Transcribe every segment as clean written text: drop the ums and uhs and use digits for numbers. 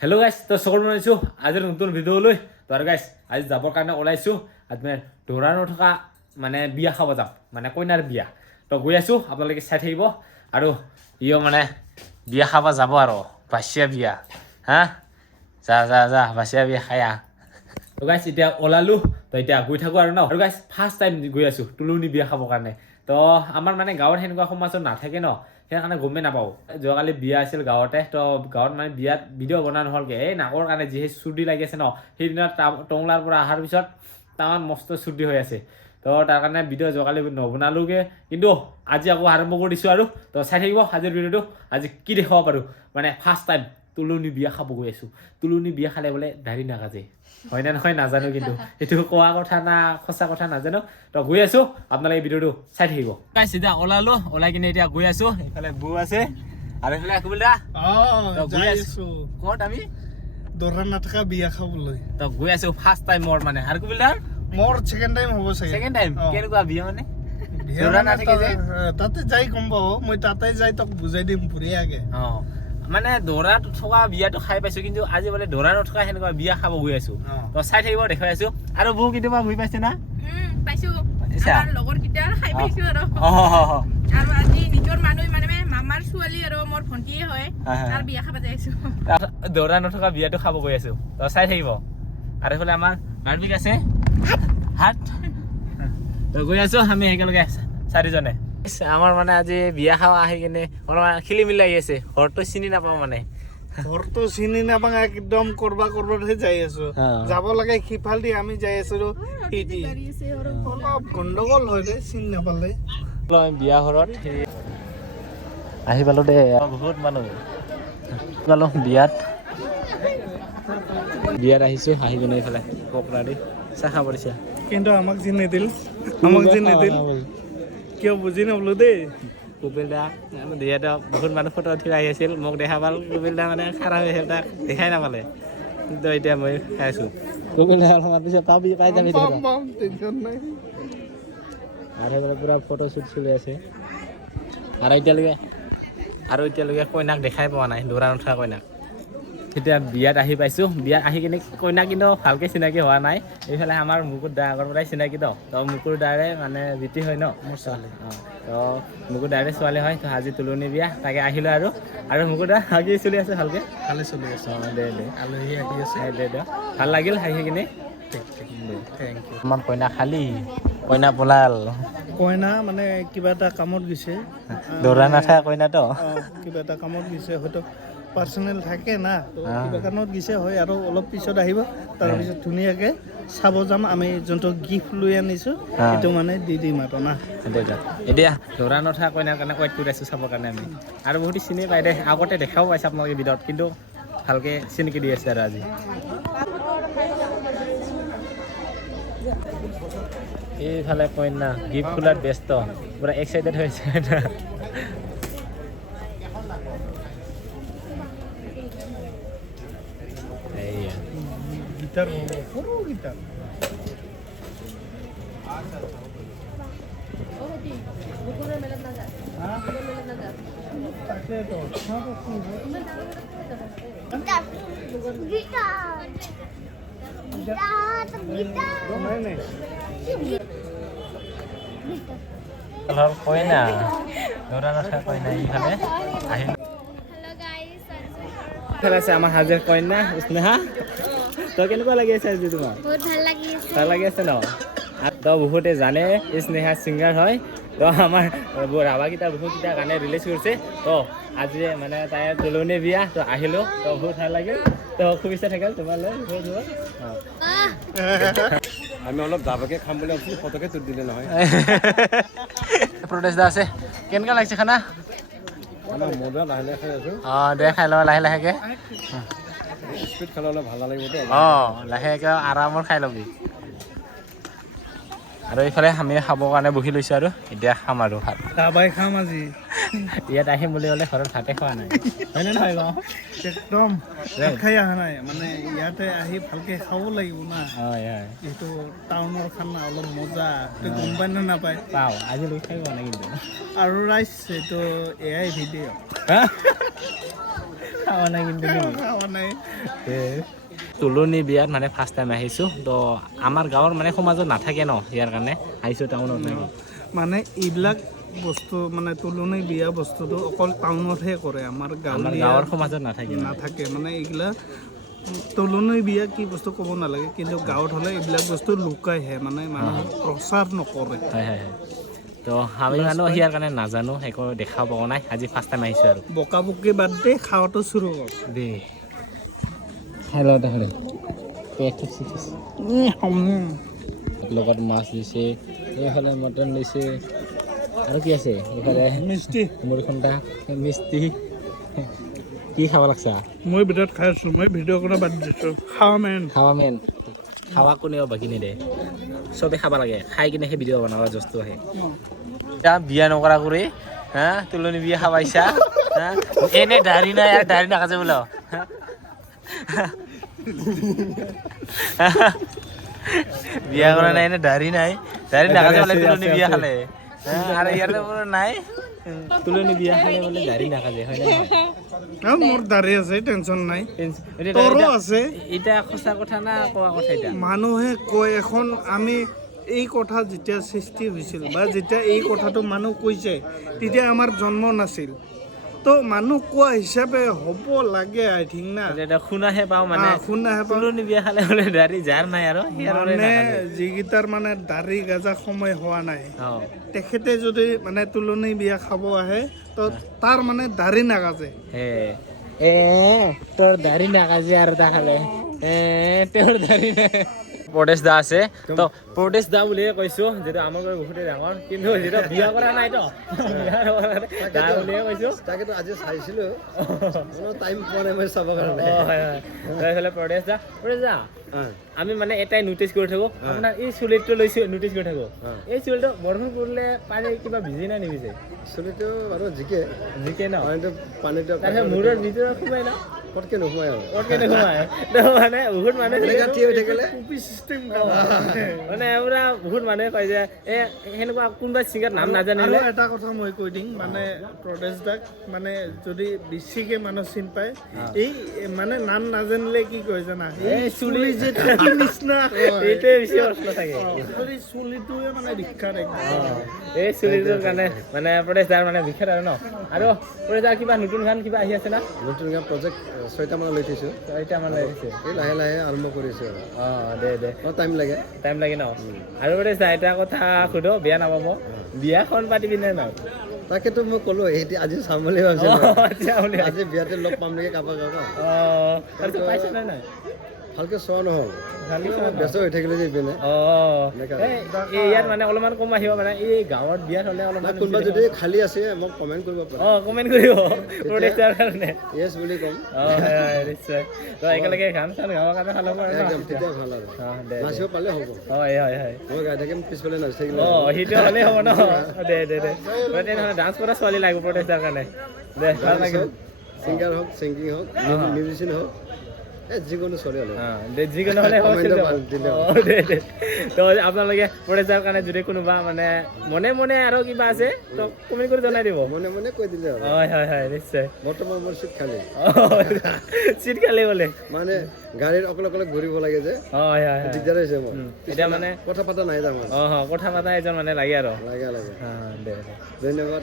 hello' গাইছ তো সকলো বনাইছোঁ আজিৰ নতুন ভিডিঅ'লৈ তো আৰু গাইছ আজি যাবৰ কাৰণে ওলাইছোঁ আজি মানে দৌৰা নথকা মানে বিয়া খাব যাম মানে কইনাৰ বিয়া তো গৈ আছোঁ আপোনালোকে চাই থাকিব আৰু ইও মানে বিয়া খাব যাব আৰু বাছিয়া বিয়া হা যা বাছিয়া বিয়া খাই আহ তো গাইছ এতিয়া ওলালোঁ তো এতিয়া গৈ থাকোঁ আৰু ন আৰু গাইছ ফাৰ্ষ্ট টাইম গৈ আছোঁ তুলনি বিয়া খাবৰ কাৰণে তো আমাৰ মানে গাঁৱত সেনেকুৱা সমাজত নাথাকে ন সেইকাৰণে গমেই নাপাওঁ যোৱাকালি বিয়া আছিল গাঁৱতে তো গাঁৱত মানে বিয়াত ভিডিঅ' বনোৱা নহ'লগৈ এই নাকৰ কাৰণে যিহে চুৰ্দি লাগি আছে ন সেইদিনা টংলাৰ পৰা অহাৰ পিছত তামান মস্ত চুৰ্দি হৈ আছে তো তাৰ কাৰণে ভিডিঅ' যোৱাকালি নবনালোগৈ কিন্তু আজি আকৌ আৰম্ভ কৰি দিছোঁ আৰু তো চাই থাকিব আজিৰ ভিডিঅ'টো আজি কি দেখাব পাৰোঁ মানে ফাৰ্ষ্ট টাইম তুলনি বিয়া খাব গৈ আছোঁ তুলনি বিয়া খালে বোলে দাঢ়ি নাকাজে হয় নে নহয় নাজানো কিন্তু এইটো কোৱা কথা না সঁচা কথা নাজানো তো গৈ আছোঁ আপোনালোকে ভিডিঅ'টো চাই থাকিব গাইছ এতিয়া ওলালোঁ ওলাই কিনে এতিয়া গৈ আছোঁ এইফালে বৌ আছে আৰু এইফালে আকুবুল দা যাই আছো ক'ত আমি দৰা নাথাকা বিয়া খাবলৈ তো গৈ আছোঁ ফাৰ্ষ্ট টাইম মোৰ মানে আকুবুল দা মোৰ ছেকেণ্ড টাইম হ'ব চাগে ছেকেণ্ড টাইম কেনেকুৱা বিয়া মানে বিয়া দৰা মানে নাথাকে যে তাতে যাই গম পাব মই তাতে যাই তোক বুজাই দিম বঢ়িয়াকে মানে দৰা থকা বিয়াটো খাই পাইছোঁ কিন্তু আজি বোলে দৰা নথকা সেনেকুৱা বিয়া খাব গৈ আছোঁ তো চাই থাকিব দেখাই আছোঁ আৰু বৌ কেতিয়াবা গৈ পাইছে না পাইছো আমাৰ লগৰ কিটা খাই পাইছো আৰু আজি নিজৰ মানুহ মানে মামাৰ ছোৱালী আৰু মোৰ ভণ্টিয়ে হয় তাৰ বিয়া খাব যাইছো দৰা নথকা বিয়াটো খাব গৈ আছোঁ তো চাই থাকিব আৰু এইফালে আমাৰ বাৰ্বিক আছে হাত তো গৈ আছোঁ আমি একেলগে চাৰিজনে আমাৰ মানে আজি বিয়া খাৱা আহি কিনে অলপমান খেলি মেলি লাগি আছে ঘৰটো চিনি নাপাওঁ মানে ঘৰটো চিনি নাপাওঁ একদম কৰবাতহে যাই আছো যাব লাগে সিফালদি আমি যাই আছো অলপ গণ্ডগোল হয় দে চিনি নাপালে বিয়া ঘৰত আহি পালো দে বহুত মানুহ পালো বিয়াত আহিছো আহি কিনে এইফালে পকৰা দি চাহ খাব দিছে কিন্তু আমাক যি নিদিল কিয় বুজি নাপালো দেই কপিল দা দিয়াতো বহুত মানুহ ফটো উঠি আহি আছিল মোক দেখা পাল কপিল দা মানে খাৰা হৈ আছিল তাক দেখাই নাপালে কিন্তু এতিয়া মই খাই আছো কপিল দা অলপমান পিছত পাবি পাই যাবি আৰু এইফালে পুৰা ফটো শ্বুট চলি আছে আৰু এতিয়ালৈকে কইনাক দেখাই পোৱা নাই দৰা নথকা কইনাক এতিয়া বিয়াত আহি পাইছোঁ বিয়াত আহি কিনে কইনাক কিন্তু ভালকৈ চিনাকি হোৱা নাই এইফালে আমাৰ মুকুট দা আগৰ পৰাই চিনাকি তো মুকুট দাৰে মানে বিটি হয় ন মোৰ ছোৱালী তো মুকুট দাৰে ছোৱালী হয় তো আজি তুলনি বিয়া তাকে আহিলোঁ আৰু মুকুট দা আহি চলি আছে ভালকৈ ভালে চলি আছে দে আলহী আহি আছে দে ভাল লাগিল আহি কিনে থেংক ইউ আমাৰ কইনা খালী কইনা পলাল কইনা মানে কিবা এটা কামত গৈছে দৰা নাথাকা কইনাটো কিবা এটা কামত গৈছে হয়তো পাৰ্চনেল থাকে না কিবা কাৰণত গৈছে হয় আৰু অলপ পিছত আহিব তাৰপিছত ধুনীয়াকৈ চাব যাম আমি যোনটো গিফ্ট লৈ আনিছোঁ সেইটো মানে দি দিম আৰু না এতিয়া দৰা নথকা কইনাৰ কাৰণে ৱেইট কৰি আছোঁ চাবৰ কাৰণে আমি আৰু বহুতে চিনি পাই দে আগতে দেখাও পাইছে আপোনালোকে ভিডিঅ'ত কিন্তু ভালকৈ চিনাকি দি আছে আৰু আজি এইফালে কইনা গিফ্ট খোলাত ব্যস্ত পুৰা এক্সাইটেড হৈছে গিটাৰ সৰু গিটাৰ তাকেতো কইনা দৰা নথকা কইনা এইফালে আহিল আছে আমাৰ হাজিৰ কইনা স্নেহা তই কেনেকুৱা লাগি আছে আজি তোমাৰ বহুত ভাল লাগি আছে ন আৰু তই বহুতে জানে স্নেহা ছিংগাৰ হয় তো আমাৰ ৰাভাকেইটা বহুতকেইটা গানে ৰিলিজ কৰিছে তো আজি মানে তাইৰ তুলনি বিয়া তো আহিলোঁ তো বহুত ভাল লাগিল তো শুভেচ্ছা থাকিল তোমালৈ আমি অলপ দাবাকে খাম বুলি ভাবিছিলোঁ ফটোকে তুলি দিলে নহয় প্ৰদেশ দা আছে কেনেকুৱা লাগিছে খানা মজা লাহে লাহে খাই আছোঁ দে খাই লওঁ লাহেকৈ স্পীড খালে অলপ ভাল লাগিবতো লাহেকৈ আৰামৰ খাই ল'বি আৰু এইফালে আমি খাবৰ কাৰণে বহি লৈছোঁ আৰু এতিয়া খাম আৰু ভাত দাবাই খাম আজি ইয়াত আহিম বুলি ক'লে ঘৰত ভাতে খোৱা নাই হয়নে নহয় বাৰু একদম খাই অহা নাই মানে ইয়াতে আহি ভালকে খাব লাগিব না হয় এইটো টাউনৰ খানা অলপ মজা গম পাই নে নাপায় পাওঁ আজিলৈকে খাই পোৱা নাই কিন্তু আৰু ৰাইচ এইটো এয়াই ভিডিঅ' খাৱা নাই কিন্তু খাৱা নাই তুলনি বিয়াত মানে ফাৰ্ষ্ট টাইম আহিছোঁ তো আমাৰ গাঁৱৰ মানে সমাজত নাথাকে ন ইয়াৰ কাৰণে আহিছোঁ টাউনত নেকি মানে এইবিলাক বস্তু মানে তুলনি বিয়া বস্তুটো অকল টাউনতহে কৰে আমাৰ গাঁৱৰ সমাজত নাথাকে নাথাকে মানে এইগিলা তুলনি বিয়া কি বস্তু ক'ব নালাগে কিন্তু গাঁৱত হ'লে এইবিলাক বস্তু লুকাইহে মানে মানুহে প্ৰচাৰ নকৰে হয় হয় তো আমি মানুহ ইয়াৰ কাৰণে নাজানো একো দেখা পোৱা নাই আজি ফাৰ্ষ্ট টাইম আহিছোঁ আৰু বকা বকি বাদ দে খাৱাটো চুৰু কৰ দে খাই লওঁ তাহলে লগত মাছ দিছে এইফালে মটন দিছে আৰু কি আছে এইফালে মিষ্টি মুড়িঘণ্টা মিষ্টি কি খাব লাগছা মই ভিতৰত খাই আছোঁ মই ভিডিঅ' কৰা বাদ দিছোঁ খাৱা মেন খাৱা কোনেও বাকী নিদে চবে খাব লাগে খাই কিনে সেই ভিডিঅ' বনাব বস্তু আহে এতিয়া বিয়া নকৰা কৰি হা তুলনি বিয়া খাবাইছা হা এনে দাড়ি নাই আৰু দাড়ি নাকাজে বোলো বিয়া কৰা নাই এনে দাড়ি নাই দাড়ি নাকাজে বোলে তুলনি বিয়া খালে আৰু ইয়াতে বোলে নাই তুলনি বিয়া খালে বোলে দাড়ি নাকাজে হয় না মোৰ দাড়ি আছে টেনচন নাই তোৰো আছে এটা সঁচা কথা না কোৱা কথা এটা মানুহে কয় এখন আমি এই কথা যেতিয়া সৃষ্টি হৈছিল বা যেতিয়া এই কথাটো মানুহ কৈছে তেতিয়া আমাৰ জন্ম নাছিল তো মানুহ কোৱা হিচাপে হ'ব লাগে আই থিংক না এটা শুনাহে পাওঁ মানে শুনাহে পাওঁ তুলনি বিয়া খালে বোলে দাড়ি যাৰ নাই আৰু মানে যিকেইটাৰ মানে দাড়ি গাজা সময় হোৱা নাই তেখেতে যদি মানে তুলনি বিয়া খাব আহে তো তাৰ মানে দাড়ি নাগাজে তোৰ দাড়ি নাকাজে আৰু তাহলে তোৰ দাড়ি নাই প্ৰদেশ দা আছে তো প্ৰদেশ দা বুলিয়ে কৈছোঁ যিটো আমাৰ ঘৰ বহুতে ডাঙৰ কিন্তু যিটো বিয়া কৰা নাই তো দা বুলিয়ে কৈছোঁ তাকেতো আজি চাইছিলোঁ টাইম পোৱা নাই মই চাবৰ কাৰণে এইফালে প্ৰদেশ দা আমি মানে এটাই নটিচ কৰি থাকোঁ আপোনাৰ এই চুলিটো লৈছোঁ নটিচ কৰি থাকোঁ এই চুলিটো বৰষুণ পৰিলে পানী কিবা ভিজি না নিভিজে চুলিটো বাৰু জিকে ন পানীটো তাৰপিছত মূৰৰ ভিতৰত সোমাই না পটকে নোসোমাই আৰু পটকে নোসোমাই তো মানে বহুত মানুহে থিয় হৈ থাকিলে মানে পুৰা বহুত মানুহে কয় যে এই সেনেকুৱা কোনোবা ছিংগাৰ নাম নাজানিলে এটা কথা মই কৈ দিম মানে প্ৰদেশ দাক মানে যদি বেছিকে মানুহ চিন পায় এই মানে নাম নাজানিলে কি কয় জানা এই চুলি যে নিচিনা এইটোৱে বেছি প্ৰশ্ন থাকে চুলিটোৱে মানে বিখ্যাত এই চুলিটোৰ কাৰণে মানে প্ৰদেশ দাৰ মানে বিখ্যাত আৰু ন আৰু প্ৰদেশ দাৰ কিবা নতুন গান কিবা আহি আছে না নতুন গান প্ৰজেক্ট 6টা মান লৈ থৈছোঁ 6টা মান লাগিছে এই লাহে লাহে আৰম্ভ কৰিছোঁ আৰু দে টাইম লাগে ন আৰু প্ৰদেশ দা এটা কথা সোধো বেয়া নাপাব বিয়াখন পাতিবি নে নাই তাকেতো মই ক'লো এতিয়া আজি চাম বুলি ভাবিছোঁ আজি বিয়াতে লগ পাম নেকি কাৰোবাক পাইছে নাই ভালকে চোৱা নহ'ল ব্যস্ত হৈ থাকিলে যে ইপিনে ইয়াত মানে অলপমান কম আহিব মানে এই গাঁৱত বিয়াত হ'লে অলপমান কোনোবা যদি খালী আছে মোক কমেণ্ট কৰিব পাৰে কমেণ্ট কৰিব প্ৰডেক্টৰ কাৰণে য়েছ বুলি ক'ম নিশ্চয় তো একেলগে গান চান গাবৰ কাৰণে ভাল হ'ব একদম তেতিয়া ভাল আৰু নাচিব পালে হ'ব হয় মই গাই থাকিম পিছফালে নাচি থাকিলে সেইটো হ'লেই হ'ব ন দে তেনেহ'লে ডান্স কৰা ছোৱালী লাগিব প্ৰডেক্টৰ কাৰণে দে ভাল লাগিব ছিংগাৰ হওক ছিংগিং হওক মিউজিচিয়ান হওক যিকোনো চলে যিকোনো হ'লে তো আপোনালোকে প্ৰডেক্টৰ কাৰণে যদি কোনোবা মানে মনে মনে আৰু কিবা আছে তো কমেণ্ট কৰি জনাই দিব মনে মনে কৈ দিলে হয় নিশ্চয় বৰ্তমান মোৰ চিট খালী চিট খালী বোলে মানে গাড়ীৰ অকলে অকলে ঘূৰিব লাগে যে দিগদাৰ হৈছে মোৰ এতিয়া মানে কথা পতা নাই তাৰমানে কথা পতা এজন মানে লাগে আৰু লাগে দে ধন্যবাদ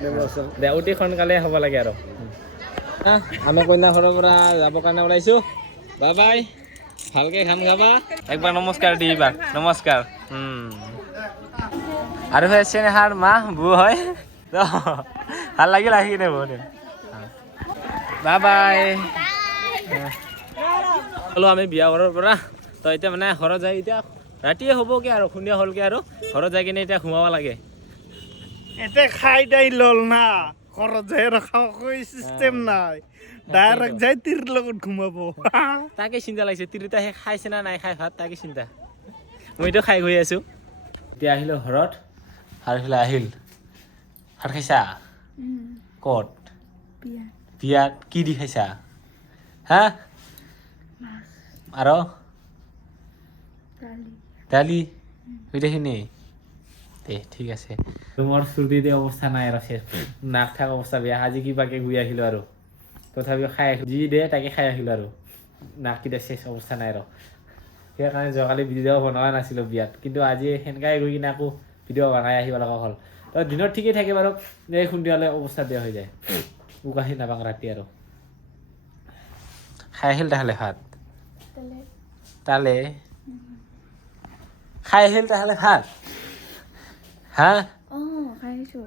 দে অতি সোনকালে হ'ব লাগে আৰু আমি কন্যা ঘৰৰ পৰা যাবৰ কাৰণে ওলাইছোঁ বাই বাই ভালকে খাম খাবা একবাৰ নমস্কাৰ দিবা নমস্কাৰ আৰু হৈ চেনেহাৰ মা বৌ হয় ভাল লাগিল আহি কিনে বহুত বাই বাই হ'লো আমি বিয়া ঘৰৰ পৰা তো এতিয়া মানে ঘৰত যাই এতিয়া ৰাতিয়ে হ'বগে আৰু সন্ধিয়া হ'লগে আৰু ঘৰত যাই কিনে এতিয়া ঘুমাব লাগে এতিয়া খাই দাই ল'ল না ঘৰত যাই ৰখা চিষ্টেম নাই ডাইৰেক্ট যাই তিৰ লগত ঘুমাব তাকে চিন্তা লাগিছে তিৰোতা সেই খাইছে না নাই খাই ভাত তাকে চিন্তা মইতো খাই গৈ আছোঁ এতিয়া আহিলোঁ ঘৰত আৰু এইফালে আহিল ভাত খাইছা ক'ত বিয়াত কি দি খাইছা হা আৰু দালি গোটেইখিনি দে ঠিক আছে মোৰ চুলিতে অৱস্থা নাই আৰু নাক থাক অৱস্থা বেয়া আজি কিবাকে গৈ আহিলোঁ আৰু তথাপিও খাই আহিলোঁ যি দিয়ে তাকে খাই আহিলোঁ আৰু নাককেইটা চেচ অৱস্থা নাই আৰু সেইকাৰণে যোৱাকালি ভিডিঅ' বনোৱা নাছিলোঁ বিয়াত কিন্তু আজি সেনেকাই গৈ কিনে আকৌ ভিডিঅ' বনাই আহিব লগা হ'ল তো দিনত ঠিকেই থাকে বাৰু এই সন্ধিয়ালৈ অৱস্থা বেয়া হৈ যায় উকাহি নাপাওঁ ৰাতি আৰু খাই আহিল তাহলে ভাত তালে খাই আহিল তাহলে ভাত হা খাইছোঁ